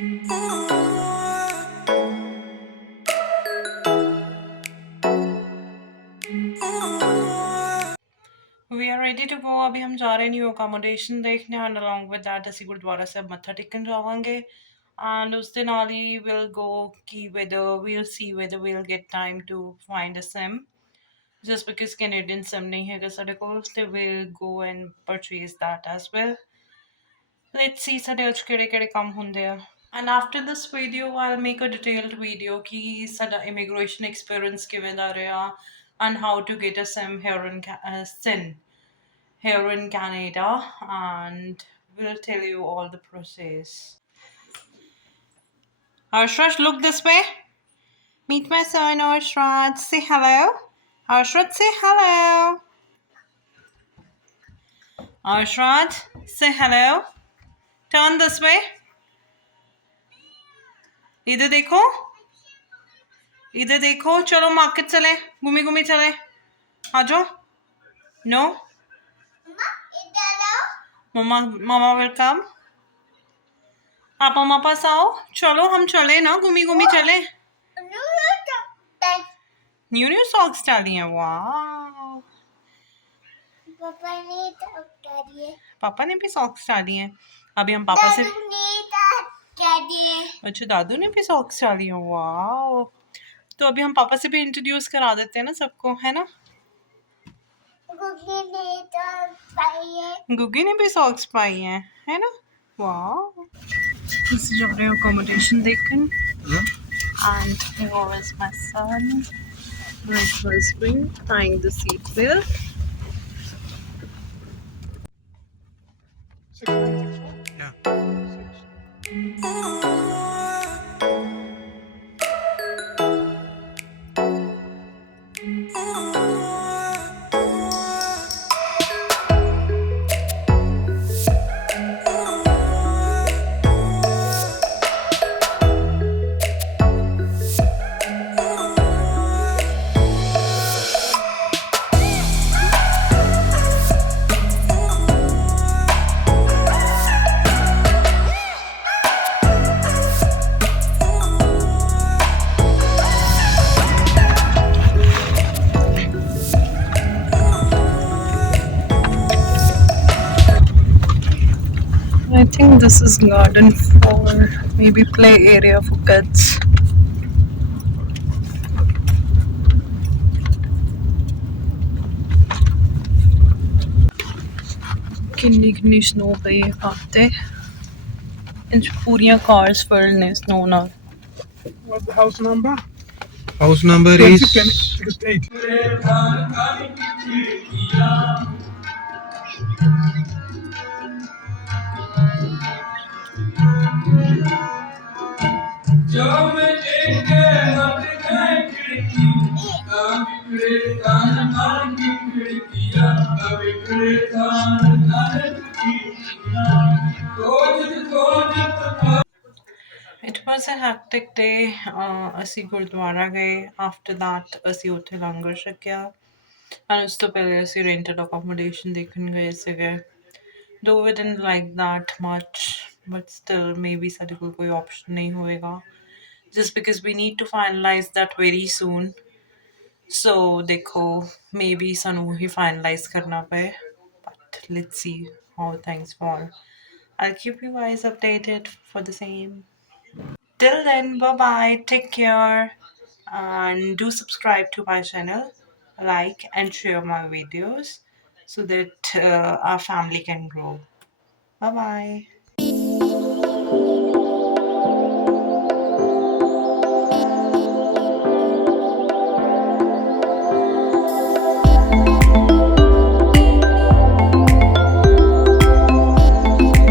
We are ready to go. अभी हम जा रहे हैं न्यू अकोमोडेशन देखने and along with that ਅਸੀਂ ਗੁਰਦੁਆਰਾ ਸਾਹਿਬ ਮੱਥਾ ਟੇਕਣ ਜਾਵਾਂਗੇ and ਉਸ ਦੇ ਨਾਲ ਹੀ we'll go कि whether we'll see whether we'll get time to find a sim just because Canadian sim नहीं ਹੈਗਾ ਸਾਡੇ ਕੋਲ ਤੇ we'll go and purchase that as well. Let's see ਸਾਡੇ ਅੱਜ ਕਿਹੜੇ ਕਿਹੜੇ ਕੰਮ ਹੁੰਦੇ ਆ. And after this video, I'll make a detailed video कि साਡਾ immigration experience ਕਿਵੇਂ ਦਾ ਰਿਹਾ and how to get a sim here in SIN here in Canada, and we'll tell you all the process. Arshrat, look this way. Meet my son, Arshrat. Say hello. Arshrat, say hello. Arshrat, say hello. Turn this way. इधर देखो, इधर देखो. चलो market चले, घूमी घूमी चले. आ जाओ. No. मम्मा मामा विल कम. आप मम्मा पास आओ. चलो हम चले ना, घूमी घूमी चले. न्यू सॉक्स डाली हैं. वाह, पापा ने भी सॉक्स डाली हैं. अभी हम पापा से अच्छा दादू ने भी सॉक्स डाली हैं. वाह, तो अभी हम पापा से भी इंट्रोड्यूस करा देते हैं ना सबको, है ना. गुग्गी ने भी सॉक्स पाई हैं, है ना. वाह, इस जा रहे हैं अकोमोडेशन देखने. And here is my son, my husband, tying the seat belt. Yeah. I think this is garden for maybe play area for kids. किन्नी किन्नी स्नो पई है खाते. इन पूरियां cars full ने snow नाल. What's the house number? House number is 68. It was a hectic day. ਅਸੀਂ ਗੁਰਦੁਆਰਾ ਗਏ. After that ਅਸੀਂ ਉੱਥੇ ਲੰਗਰ ਛਕਿਆ. And ਉਸ ਤੋਂ ਪਹਿਲੇ ਅਸੀਂ rented accommodation ਦੇਖਣ ਗਏ ਸੀਗੇ. Though we didn't like that much, but still maybe ਸਾਡੇ ਕੋਲ ਕੋਈ option ਨਹੀਂ ਹੋਏਗਾ. Just because we need to finalize that very soon. So ਦੇਖੋ maybe ਸਾਨੂੰ ਹੀ finalize ਕਰਨਾ ਪਏ. But let's see how things fall. I'll keep you guys updated for the same. Till then, bye bye, take care, and do subscribe to my channel, like and share my videos so that our family can grow. Bye bye.